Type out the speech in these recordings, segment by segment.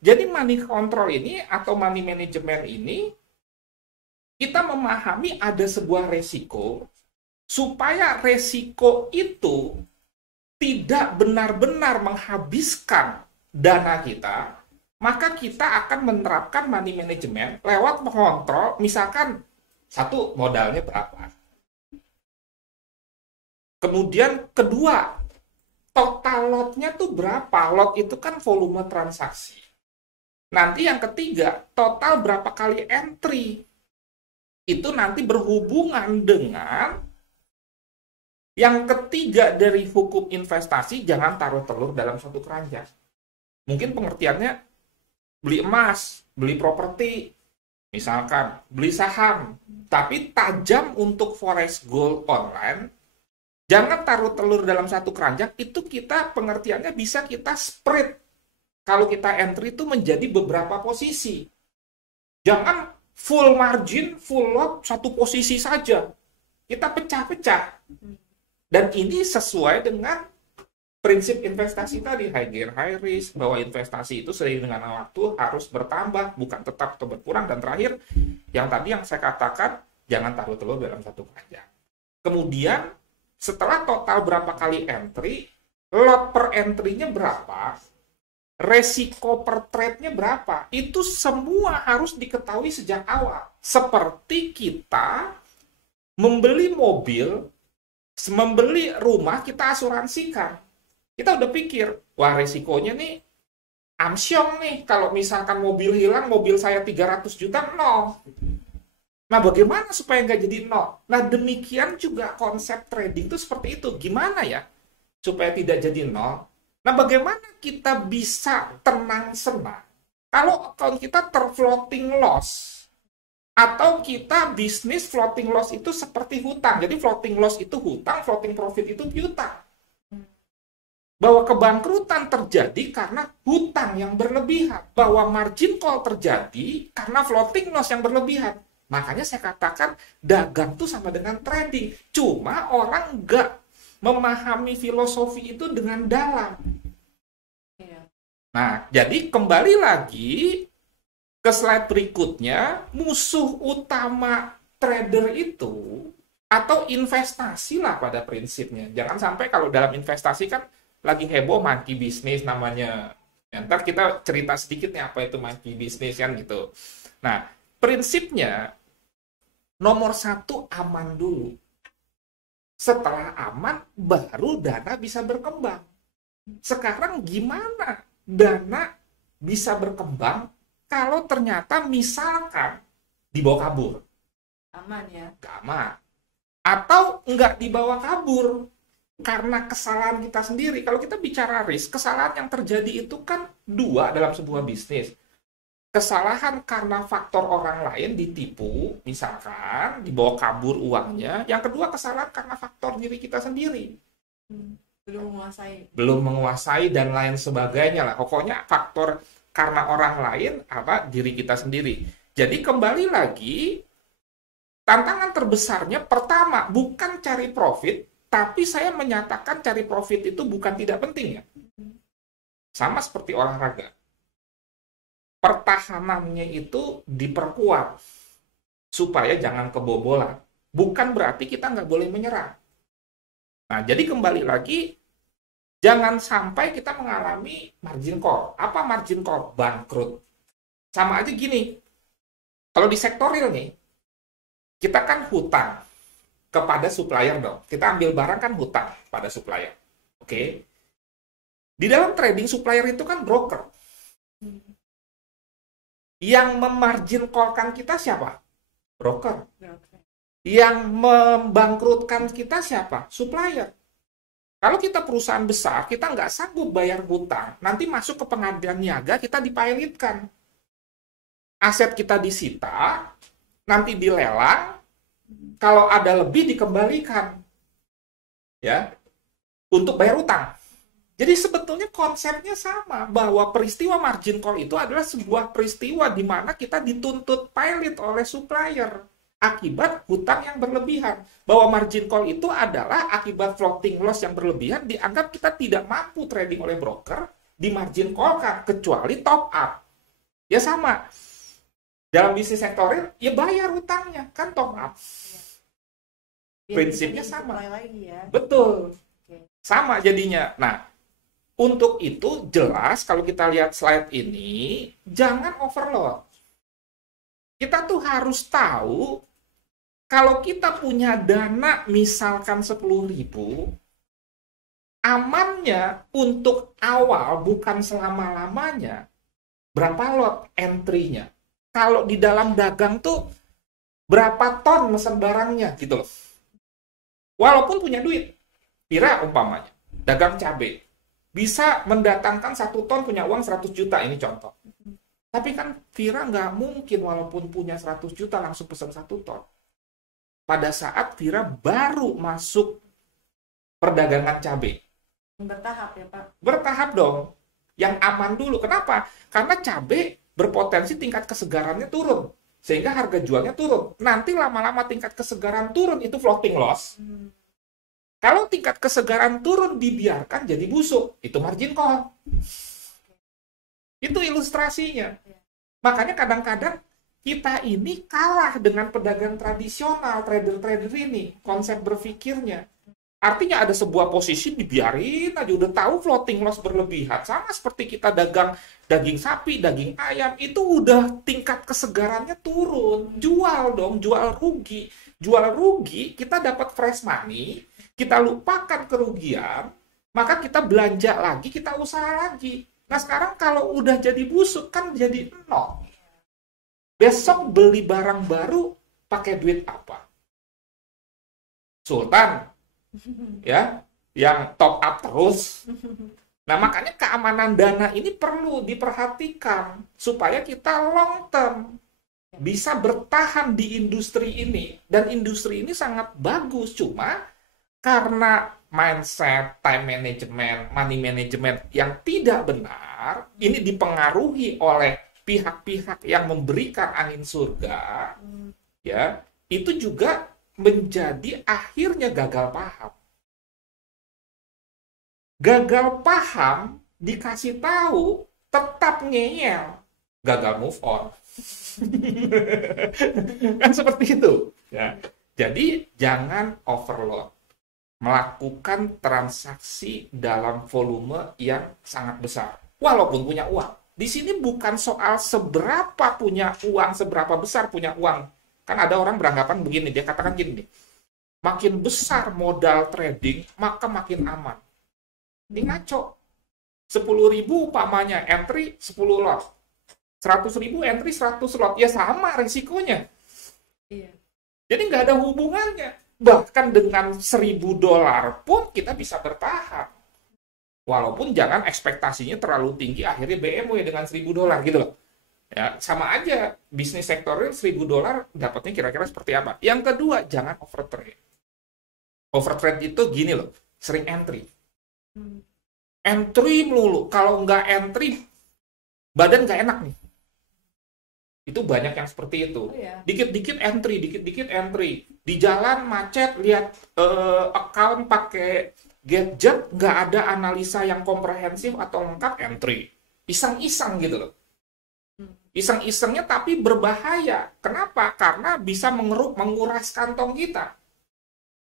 Jadi money control ini atau money management ini, kita memahami ada sebuah resiko, supaya resiko itu tidak benar-benar menghabiskan dana kita, maka kita akan menerapkan money management lewat mengontrol, misalkan satu, modalnya berapa. Kemudian kedua, total lot-nya tuh berapa. Lot itu kan volume transaksi. Nanti yang ketiga, total berapa kali entry. Itu nanti berhubungan dengan yang ketiga dari hukum investasi, jangan taruh telur dalam satu keranjang. Mungkin pengertiannya beli emas, beli properti, misalkan beli saham, tapi tajam untuk forex gold online, jangan taruh telur dalam satu keranjang, itu kita pengertiannya bisa kita spread. Kalau kita entry itu menjadi beberapa posisi. Jangan full margin, full lot, satu posisi saja. Kita pecah-pecah. Dan ini sesuai dengan prinsip investasi tadi, high gain, high risk, bahwa investasi itu seiring dengan waktu harus bertambah, bukan tetap atau berkurang. Dan terakhir, yang tadi yang saya katakan, jangan taruh telur dalam satu keranjang. Kemudian, setelah total berapa kali entry, lot per entry-nya berapa, resiko per trade-nya berapa, itu semua harus diketahui sejak awal. Seperti kita membeli mobil, membeli rumah, kita asuransikan. Kita udah pikir, wah resikonya nih, amsyong nih, kalau misalkan mobil hilang, mobil saya 300 juta, nol. Nah, bagaimana supaya nggak jadi nol? Nah, demikian juga konsep trading itu seperti itu. Gimana ya supaya tidak jadi nol? Nah, bagaimana kita bisa tenang senang kalau account kita terfloating loss? Atau kita bisnis floating loss itu seperti hutang. Jadi floating loss itu hutang, floating profit itu piutang. Bahwa kebangkrutan terjadi karena hutang yang berlebihan. Bahwa margin call terjadi karena floating loss yang berlebihan. Makanya saya katakan dagang itu sama dengan trading. Cuma orang nggak memahami filosofi itu dengan dalam. Nah, jadi kembali lagi ke slide berikutnya, musuh utama trader itu, atau investasi lah pada prinsipnya. Jangan sampai kalau dalam investasi kan lagi heboh monkey bisnis namanya. Ntar kita cerita sedikit nih apa itu monkey bisnis kan gitu. Nah, prinsipnya nomor satu aman dulu. Setelah aman, baru dana bisa berkembang. Sekarang gimana dana bisa berkembang kalau ternyata misalkan dibawa kabur? Aman ya? Gak aman. Atau nggak dibawa kabur karena kesalahan kita sendiri. Kalau kita bicara risk, kesalahan yang terjadi itu kan dua dalam sebuah bisnis. Kesalahan karena faktor orang lain ditipu, misalkan dibawa kabur uangnya. Yang kedua, kesalahan karena faktor diri kita sendiri. Belum menguasai dan lain sebagainya lah. Pokoknya faktor karena orang lain, diri kita sendiri. Jadi kembali lagi, tantangan terbesarnya pertama bukan cari profit, tapi saya menyatakan cari profit itu bukan tidak penting ya. Sama seperti olahraga. Pertahanannya itu diperkuat supaya jangan kebobolan. Bukan berarti kita nggak boleh menyerang. Nah, jadi kembali lagi, jangan sampai kita mengalami margin call. Apa margin call? Bangkrut. Sama aja gini, kalau di sektor real nih, kita kan hutang kepada supplier dong. Kita ambil barang kan hutang pada supplier. Oke? Di dalam trading, supplier itu kan broker. Yang memargin call-kan kita siapa? Broker. Yang membangkrutkan kita siapa? Supplier. Kalau kita perusahaan besar, kita nggak sanggup bayar hutang, nanti masuk ke pengadilan niaga, kita dipilotkan. Aset kita disita, nanti dilelang, kalau ada lebih dikembalikan. Ya, untuk bayar hutang. Jadi sebetulnya konsepnya sama, bahwa peristiwa margin call itu adalah sebuah peristiwa di mana kita dituntut pilot oleh supplier akibat hutang yang berlebihan. Bahwa margin call itu adalah akibat floating loss yang berlebihan, dianggap kita tidak mampu trading oleh broker, di margin call kan, kecuali top up. Ya sama. Dalam bisnis sektorial, ya bayar hutangnya. Kan top up. Prinsipnya sama. Lagi ya. Betul. Sama jadinya. Nah, untuk itu jelas kalau kita lihat slide ini, jangan overload. Kita tuh harus tahu, kalau kita punya dana misalkan 10.000, amannya untuk awal bukan selama-lamanya, berapa lot entry-nya. Kalau di dalam dagang tuh, berapa ton mesen barangnya gitu loh. Walaupun punya duit, Vira umpamanya, dagang cabai, bisa mendatangkan 1 ton punya uang 100 juta, ini contoh. Tapi kan Vira nggak mungkin walaupun punya 100 juta langsung pesan 1 ton. Pada saat Vira baru masuk perdagangan cabai. Bertahap ya Pak? Bertahap dong. Yang aman dulu. Kenapa? Karena cabai berpotensi tingkat kesegarannya turun. Sehingga harga jualnya turun. Nanti lama-lama tingkat kesegaran turun, itu floating loss. Kalau tingkat kesegaran turun dibiarkan jadi busuk, itu margin call. Itu ilustrasinya. Makanya kadang-kadang kita ini kalah dengan pedagang tradisional, trader-trader ini, konsep berpikirnya. Artinya ada sebuah posisi dibiarin aja, udah tahu floating loss berlebihan. Sama seperti kita dagang daging sapi, daging ayam, itu udah tingkat kesegarannya turun. Jual dong, jual rugi. Jual rugi, kita dapat fresh money, kita lupakan kerugian, maka kita belanja lagi, kita usaha lagi. Nah sekarang kalau udah jadi busuk, kan jadi nol. Besok beli barang baru, pakai duit apa? Sultan, ya, yang top up terus. Nah makanya keamanan dana ini perlu diperhatikan, supaya kita long term, bisa bertahan di industri ini. Dan industri ini sangat bagus, cuma karena mindset, time management, money management yang tidak benar, ini dipengaruhi oleh pihak-pihak yang memberikan angin surga, ya, itu juga menjadi akhirnya gagal paham. Gagal paham, dikasih tahu, tetap ngeyel, gagal move on. Kan seperti itu. Ya. Jadi jangan overload. Melakukan transaksi dalam volume yang sangat besar. Walaupun punya uang. Di sini bukan soal seberapa punya uang, seberapa besar punya uang. Kan ada orang beranggapan begini, dia katakan gini, makin besar modal trading, maka makin aman. Ini ngaco. 10.000 umpamanya entry 10 lot. 100.000 entry 100 lot. Ya sama resikonya. Iya. Jadi nggak ada hubungannya. Bahkan dengan $1.000 pun kita bisa bertahan. Walaupun jangan ekspektasinya terlalu tinggi, akhirnya BMW dengan $1.000 gitu loh. Ya, sama aja bisnis sektorial $1.000 dapatnya kira-kira seperti apa. Yang kedua, jangan overtrade. Overtrade itu gini loh, sering entry. Entry melulu. Kalau nggak entry, badan nggak enak nih. Itu banyak yang seperti itu. Dikit-dikit entry, dikit-dikit entry. Di jalan macet, lihat account pakai gadget, nggak ada analisa yang komprehensif atau lengkap, entry. Iseng-iseng gitu loh. Iseng-isengnya tapi berbahaya. Kenapa? Karena bisa menguras kantong kita.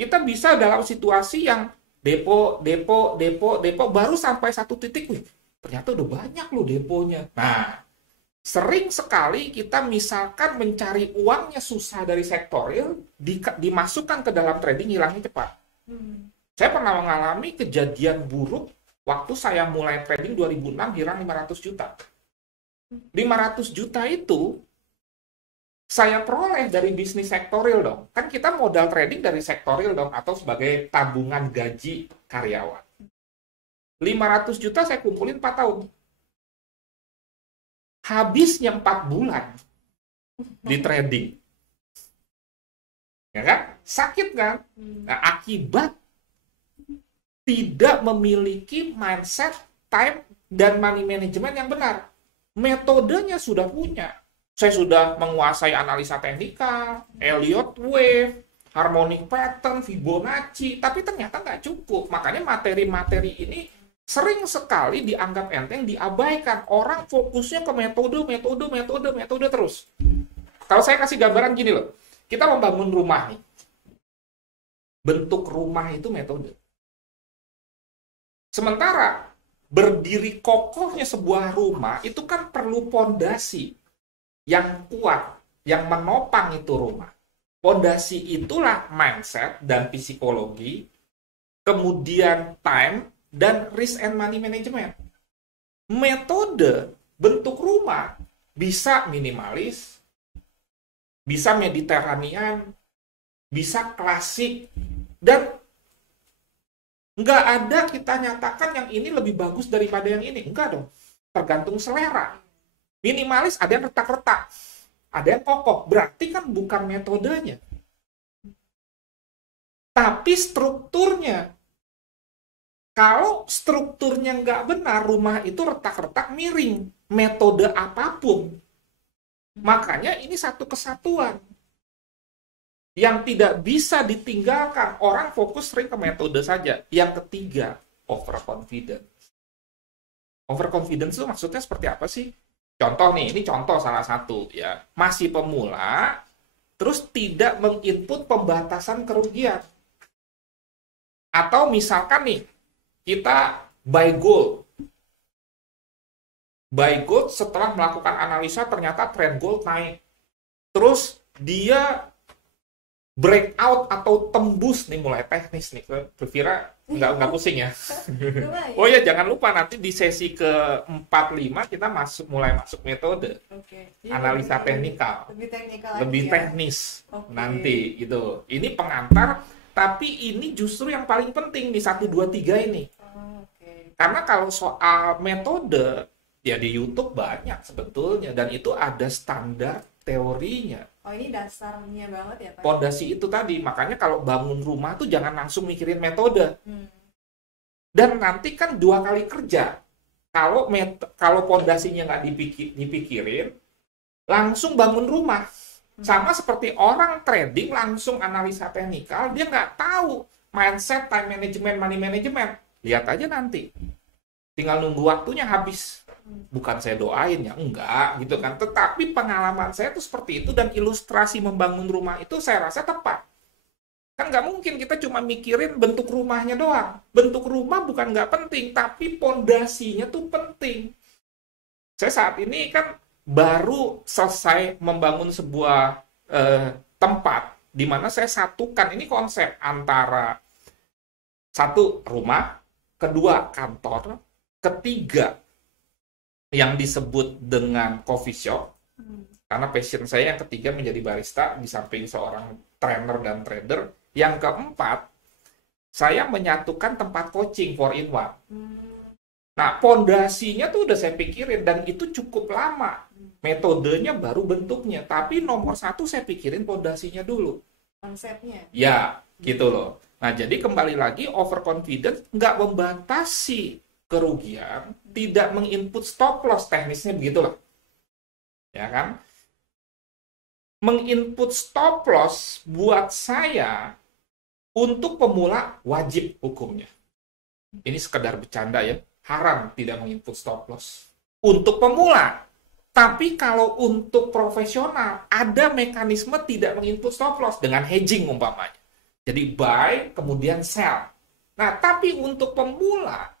Kita bisa dalam situasi yang depo, baru sampai satu titik, wih, ternyata udah banyak loh deponya. Nah, sering sekali kita misalkan mencari uangnya susah dari sektorial, dimasukkan ke dalam trading, hilangnya cepat. Saya pernah mengalami kejadian buruk waktu saya mulai trading 2006, hilang 500 juta. 500 juta itu saya peroleh dari bisnis sektorial dong. Kan kita modal trading dari sektorial dong, atau sebagai tabungan gaji karyawan. 500 juta saya kumpulin 4 tahun. Habisnya 4 bulan di trading. Ya kan? Sakit kan? Nah, akibat tidak memiliki mindset, time, dan money management yang benar. Metodenya sudah punya. Saya sudah menguasai analisa teknikal, Elliott Wave, harmonic pattern, Fibonacci, tapi ternyata nggak cukup. Makanya materi-materi ini Sering sekali dianggap enteng, diabaikan. Orang fokusnya ke metode terus. Kalau saya kasih gambaran gini loh, kita membangun rumah nih. Bentuk rumah itu metode. Sementara berdiri kokohnya sebuah rumah itu kan perlu pondasi yang kuat, yang menopang itu rumah. Pondasi itulah mindset dan psikologi, kemudian time, dan risk and money management. Metode bentuk rumah bisa minimalis, bisa mediterranean, bisa klasik, dan nggak ada kita nyatakan yang ini lebih bagus daripada yang ini. Enggak dong. Tergantung selera. Minimalis ada yang retak-retak, ada yang kokoh. Berarti kan bukan metodenya, tapi strukturnya. Kalau strukturnya nggak benar, rumah itu retak-retak miring. Metode apapun. Makanya ini satu kesatuan yang tidak bisa ditinggalkan. Orang fokus sering ke metode saja. Yang ketiga, overconfidence. Overconfidence itu maksudnya seperti apa sih? Contoh nih, ini contoh salah satu ya. Masih pemula, terus tidak menginput pembatasan kerugian. Atau misalkan nih, kita buy gold. Buy gold setelah melakukan analisa ternyata tren gold naik. Terus dia breakout atau tembus nih, mulai teknis nih. Kira nggak pusing ya. Oh ya, jangan lupa nanti di sesi ke-45 kita mulai masuk metode. Analisa teknikal. Lebih teknis nanti gitu. Ini pengantar, tapi ini justru yang paling penting di 1, 2, 3 ini. Karena kalau soal metode, ya di YouTube banyak sebetulnya. Dan itu ada standar teorinya. Oh, ini dasarnya banget ya, Pak? Pondasi itu tadi. Makanya kalau bangun rumah tuh jangan langsung mikirin metode. Dan nanti kan 2 kali kerja. Kalau pondasinya nggak dipikirin, langsung bangun rumah. Sama seperti orang trading langsung analisa teknikal, dia nggak tahu mindset, time management, money management. Lihat aja nanti. Tinggal nunggu waktunya habis. Bukan saya doain ya, enggak gitu kan. Tetapi pengalaman saya tuh seperti itu, dan ilustrasi membangun rumah itu saya rasa tepat. Kan nggak mungkin kita cuma mikirin bentuk rumahnya doang. Bentuk rumah bukan nggak penting, tapi pondasinya tuh penting. Saya saat ini kan baru selesai membangun sebuah tempat di mana saya satukan ini konsep antara satu rumah, kedua kantor, ketiga yang disebut dengan coffee shop. Karena passion saya yang ketiga menjadi barista di samping seorang trainer dan trader. Yang keempat, saya menyatukan tempat coaching 4-in-1. Nah, pondasinya tuh udah saya pikirin dan itu cukup lama. Metodenya baru bentuknya, tapi nomor 1 saya pikirin pondasinya dulu. Konsepnya. Ya, gitu loh. Nah, jadi kembali lagi overconfidence nggak membatasi kerugian, tidak menginput stop loss, teknisnya begitulah. Ya kan? Menginput stop loss buat saya untuk pemula wajib hukumnya. Ini sekedar bercanda ya. Haram tidak menginput stop loss. Untuk pemula. Tapi kalau untuk profesional, ada mekanisme tidak menginput stop loss dengan hedging umpamanya. Jadi buy, kemudian sell. Nah, tapi untuk pemula,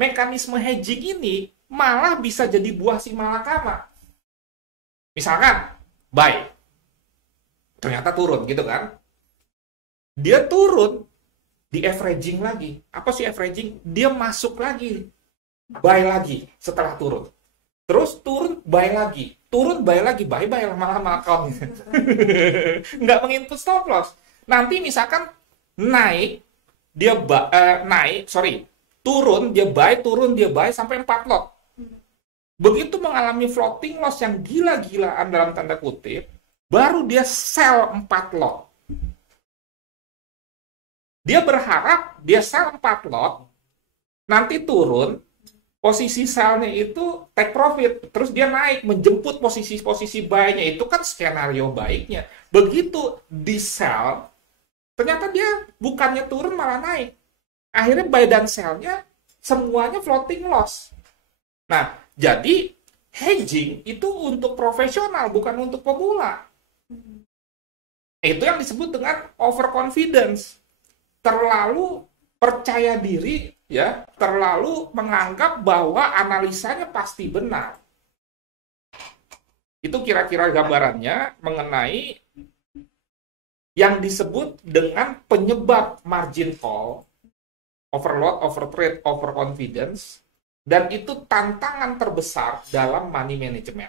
mekanisme hedging ini malah bisa jadi buah si malakama. Misalkan, buy. Ternyata turun gitu kan. Dia turun, di averaging lagi. Apa sih averaging? Dia masuk lagi. Buy lagi setelah turun. Terus turun, buy lagi. Turun, buy lagi. Buy lama-lama account. Nggak menginput stop loss. Nanti misalkan naik, dia turun, dia buy sampai 4 lot. Begitu mengalami floating loss yang gila-gilaan dalam tanda kutip, baru dia sell 4 lot. Dia berharap dia sell 4 lot, nanti turun, posisi sell-nya itu take profit, terus dia naik, menjemput posisi-posisi buy-nya, itu kan skenario baiknya. Begitu di sell, ternyata dia bukannya turun malah naik. Akhirnya buy dan sell-nya semuanya floating loss. Nah, jadi hedging itu untuk profesional, bukan untuk pemula. Itu yang disebut dengan overconfidence. Terlalu percaya diri, ya, terlalu menganggap bahwa analisanya pasti benar. Itu kira-kira gambarannya mengenai yang disebut dengan penyebab margin call, overload, overtrade, overconfidence, dan itu tantangan terbesar dalam money management.